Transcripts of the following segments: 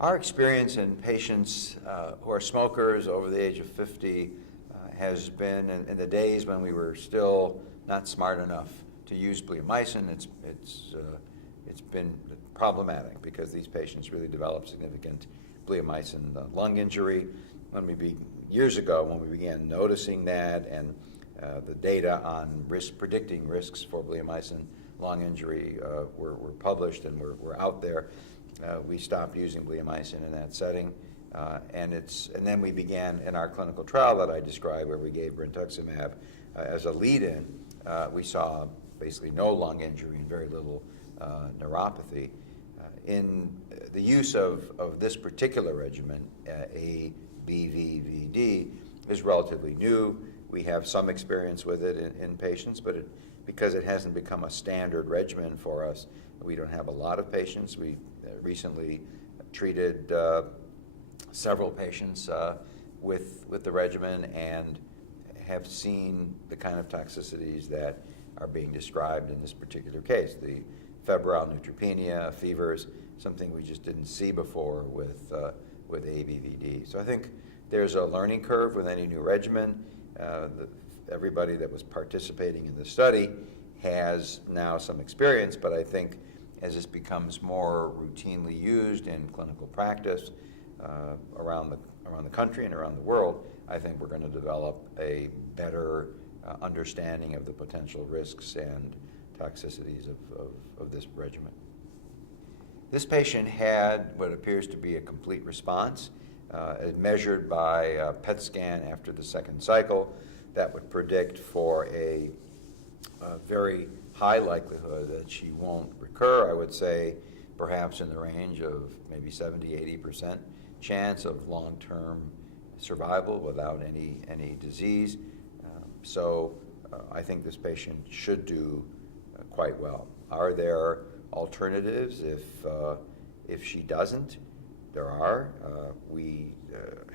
Our experience in patients who are smokers over the age of 50 has been in the days when we were still not smart enough to use bleomycin. It's been problematic because these patients really develop significant bleomycin lung injury. Years ago, when we began noticing that and the data on predicting risks for bleomycin lung injury were published and were out there, we stopped using bleomycin in that setting, and then we began in our clinical trial that I described, where we gave brentuximab as a lead-in. We saw basically no lung injury and very little neuropathy. In the use of this particular regimen, ABVVD, is relatively new. We have some experience with it in patients, but because it hasn't become a standard regimen for us, we don't have a lot of patients. We recently treated several patients with the regimen and have seen the kind of toxicities that are being described in this particular case. The febrile neutropenia, fevers, something we just didn't see before with ABVD. So I think there's a learning curve with any new regimen. Everybody that was participating in the study has now some experience, but I think as this becomes more routinely used in clinical practice around the country and around the world, I think we're going to develop a better understanding of the potential risks and toxicities of this regimen. This patient had what appears to be a complete response, measured by a PET scan after the second cycle. That would predict for a very high likelihood that she won't recur. I would say perhaps in the range of maybe 70–80% chance of long-term survival without any disease. So I think this patient should do quite well. Are there alternatives if she doesn't? There are. We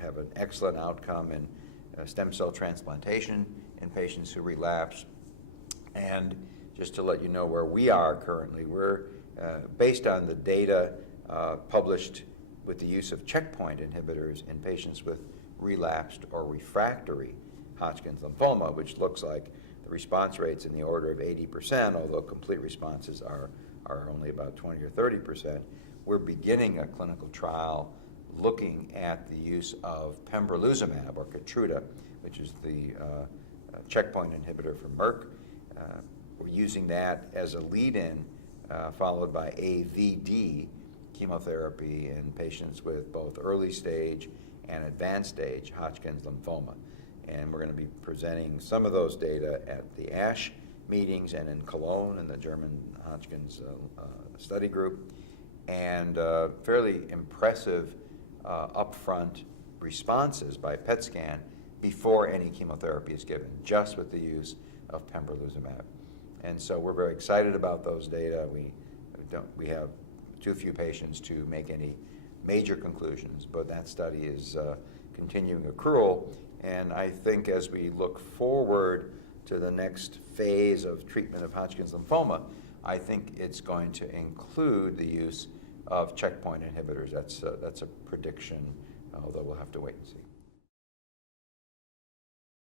have an excellent outcome in stem cell transplantation in patients who relapse. And just to let you know where we are currently, we're based on the data published with the use of checkpoint inhibitors in patients with relapsed or refractory Hodgkin's lymphoma, which looks like the response rate's in the order of 80%, although complete responses are only about 20 or 30%. We're beginning a clinical trial looking at the use of pembrolizumab, or Keytruda, which is the checkpoint inhibitor from Merck. We're using that as a lead-in, followed by AVD chemotherapy in patients with both early stage and advanced stage Hodgkin's lymphoma. And we're going to be presenting some of those data at the ASH meetings and in Cologne in the German Hodgkin's study group. And fairly impressive upfront responses by PET scan before any chemotherapy is given, just with the use of pembrolizumab. And so we're very excited about those data. We have too few patients to make any major conclusions, but that study is continuing accrual. And I think as we look forward to the next phase of treatment of Hodgkin's lymphoma, I think it's going to include the use of checkpoint inhibitors. That's a prediction, although we'll have to wait and see.